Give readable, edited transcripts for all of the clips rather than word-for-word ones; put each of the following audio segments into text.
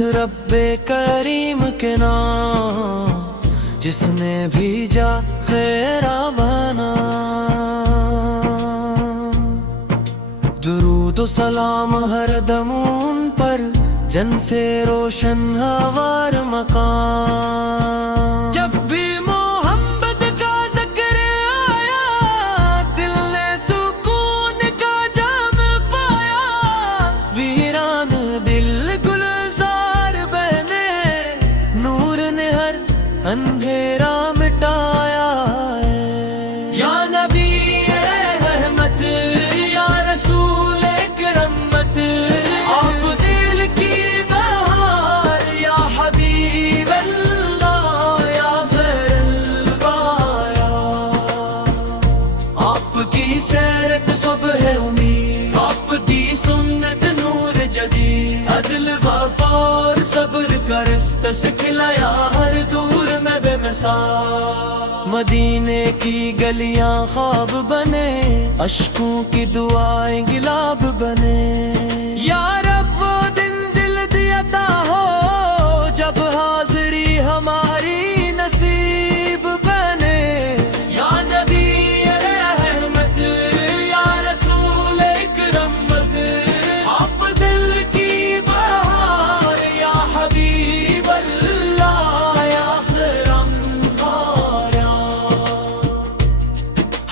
رب کریم کے نام جس نے بھیجا خیرہ بنا. درود و سلام ہر دم ان پر جن سے روشن ہمار مقام. جب بھی محمد کا ذکر آیا دل نے سکون کا جام پایا. ویران دل گلزار بہنے نور نے ہر اندھیرا مٹایا ہے. یا نبی رحمت یا رسول کرمت آپ دل کی بہار. یا حبیب اللہ یا خیر البرایا. آپ کی سیرت صبح امید آپ کی سنت نور جدید. عدل وفا اور صبر کا رشتہ سکھلایا ہر دور میں بے مثال. مدینے کی گلیاں خواب بنے اشکوں کی دعائیں گلاب بنے. یا رب وہ دن دل دیتا ہو جب حاضری ہماری نصیب بنے. یا نبی رحمت یا رسول کرمت آپ دل کی بہار. یا حبیب اللہ یا خیر البرایا.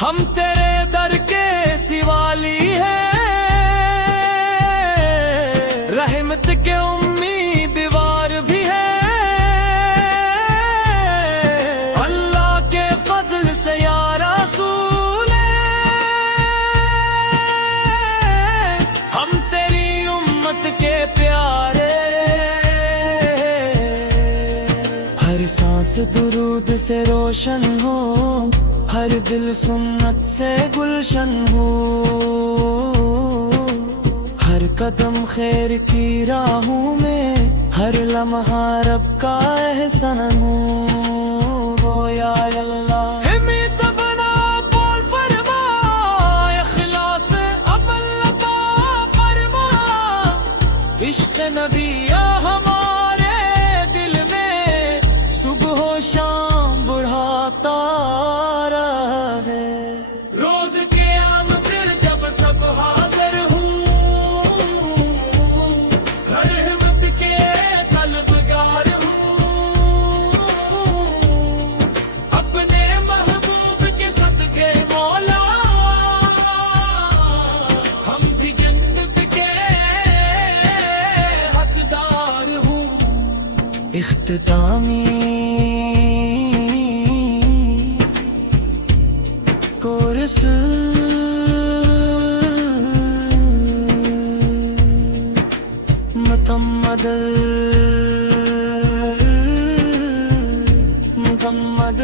ہم تیرے در کے سوالی ہیں رحمت کے امیدوار بھی ہیں. اللہ کے فضل سے یا رسول ہم تیری امت کے پیارے. ہر سانس درود سے روشن ہو ہر دل سنت سے گلشن ہو. ہر قدم خیر کی راہوں میں ہر لمحہ رب کا احسان ہو. یا اللہ ہمت بنا بول فرما اخلاص عمل عطا فرما. عشق نبی ہمارے دل میں صبح و شام بڑھاتا رہے. روز قیام پھر جب سب حاضر ہوں رحمت کے طلبگار ہوں. اپنے محبوب کے صدقے مولا ہم بھی جنت کے حقدار ہوں. اختتامی کورس محمد محمد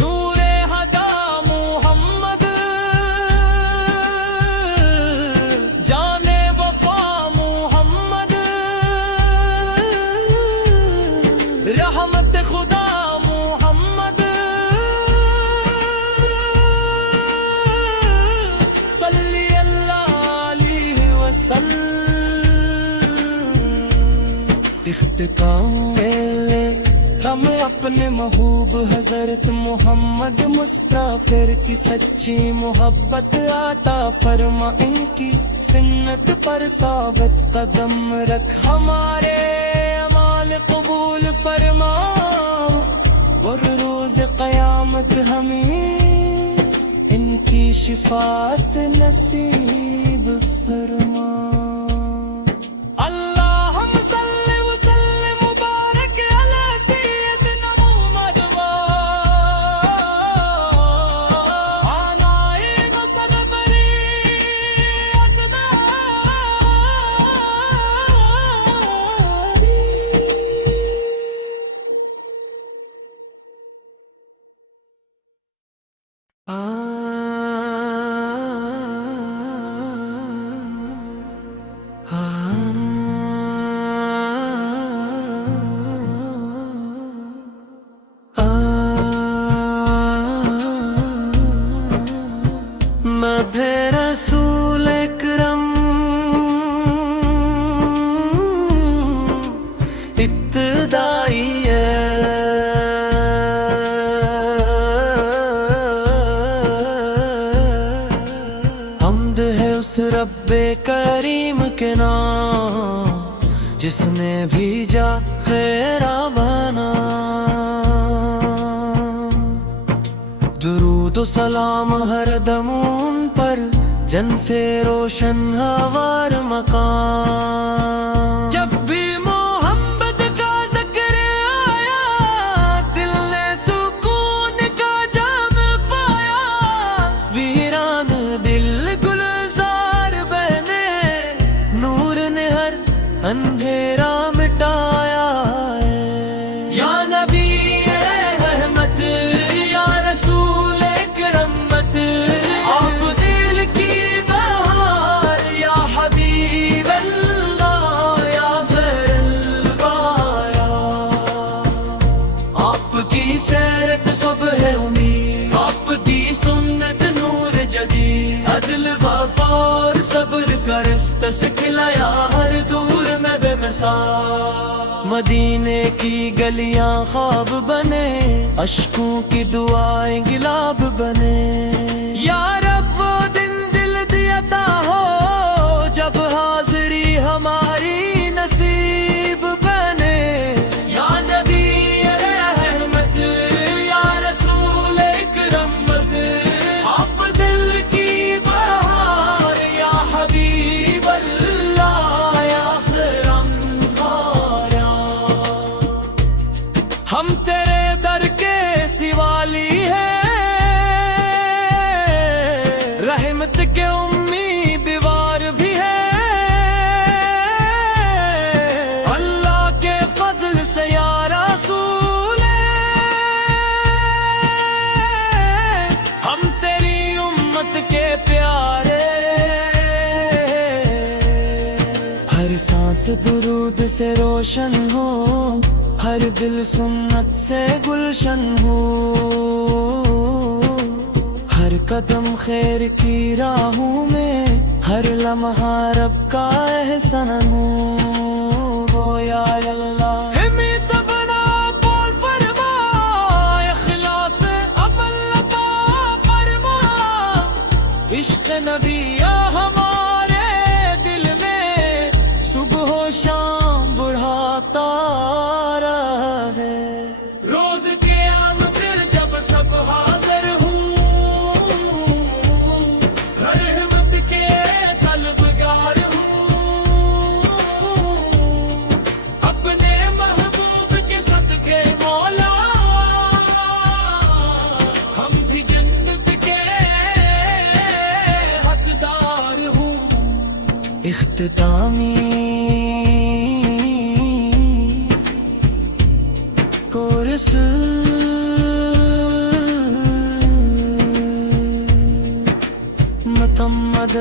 نور ہدا محمد جان وفا محمد رحمت خدا محمد صلی اللہ علیہ وسلم. اختتام پہلے ہم اپنے محبوب حضرت محمد مصطفی کی سچی محبت عطا فرما. ان کی سنت پر ثابت قدم رکھ ہمارے اعمال قبول فرما. اور روز قیامت ہمیں ان کی شفاعت نصیب فرما. اللہم صلی وسلم مبارک علی سیدنا محمد آنائے غسل بریت داری. اس رب کریم کے نام جس نے بھیجا خیرہ بنا. درود و سلام ہر دم ان پر جن سے روشن ہمار مقام. جب بھی محمد کا ذکر آیا دل نے سکون کا جام پایا. ویران دل گلزار بہنے نور نے ہر اندھیرا مٹایا ہے. یا نبی رحمت یا رسول کرمت آپ دل کی بہار. یا حبیب اللہ یا خیر البرایا آپ کی سیرت صبح امید آپ دی سنت نور جدید. عدل وفا اور صبر کا رشتہ سکھلایا ہر دور میں بے مثال. مدینے کی گلیاں خواب بنے اشکوں کی دعائیں گلاب بنے. یا رب وہ دن دل دیتا ہو جب حاضری ہماری نصیب بنے. یا نبی رحمت یا رسول کرمت آپ دل کی بہار. یا حبیب اللہ یا خیر البرایا ہم تیرے در کے سوالی ہیں رحمت کے امیدوار بھی ہیں. اللہ کے فضل سے یا رسول ہم تیری امت کے پیارے. ہر سانس درود سے روشن ہو ہر دل سنت سے گلشن ہو. ہر قدم خیر کی راہوں میں ہر لمحہ رب کا احسان ہو. یا اللہ ہمت بنا بول فرما اخلاص عمل عطا فرما. عشق نبی ہمارے دل میں صبح و شام بڑھاتا رہے. روز قیامت جب سب حاضر ہوں رحمت کے طلبگار ہوں. اپنے محبوب کے صدقے مولا ہم بھی جنت کے حقدار ہوں. اختتامی کورس محمد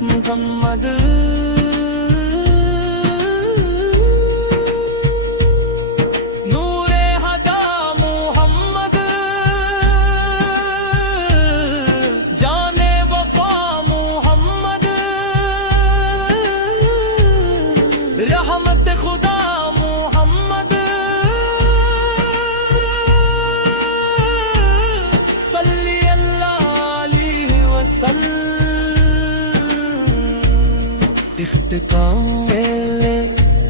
محمد نور ہدا محمد جان وفا محمد رحمت خدا محمد صلی اللہ علیہ وسلم. اختتام پہلے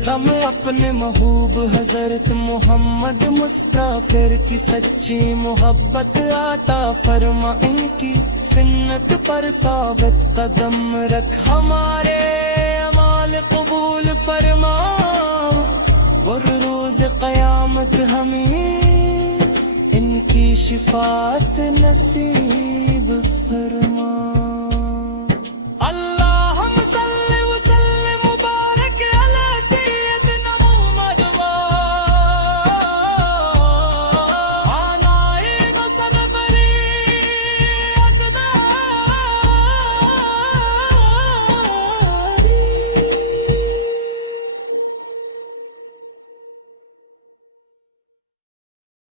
ہم اپنے محبوب حضرت محمد مصطفی کی سچی محبت عطا فرما. ان کی سنت پر ثابت قدم رکھ ہمارے اعمال قبول فرما. اور روز قیامت ہمیں ان کی شفاعت نصیب فرما.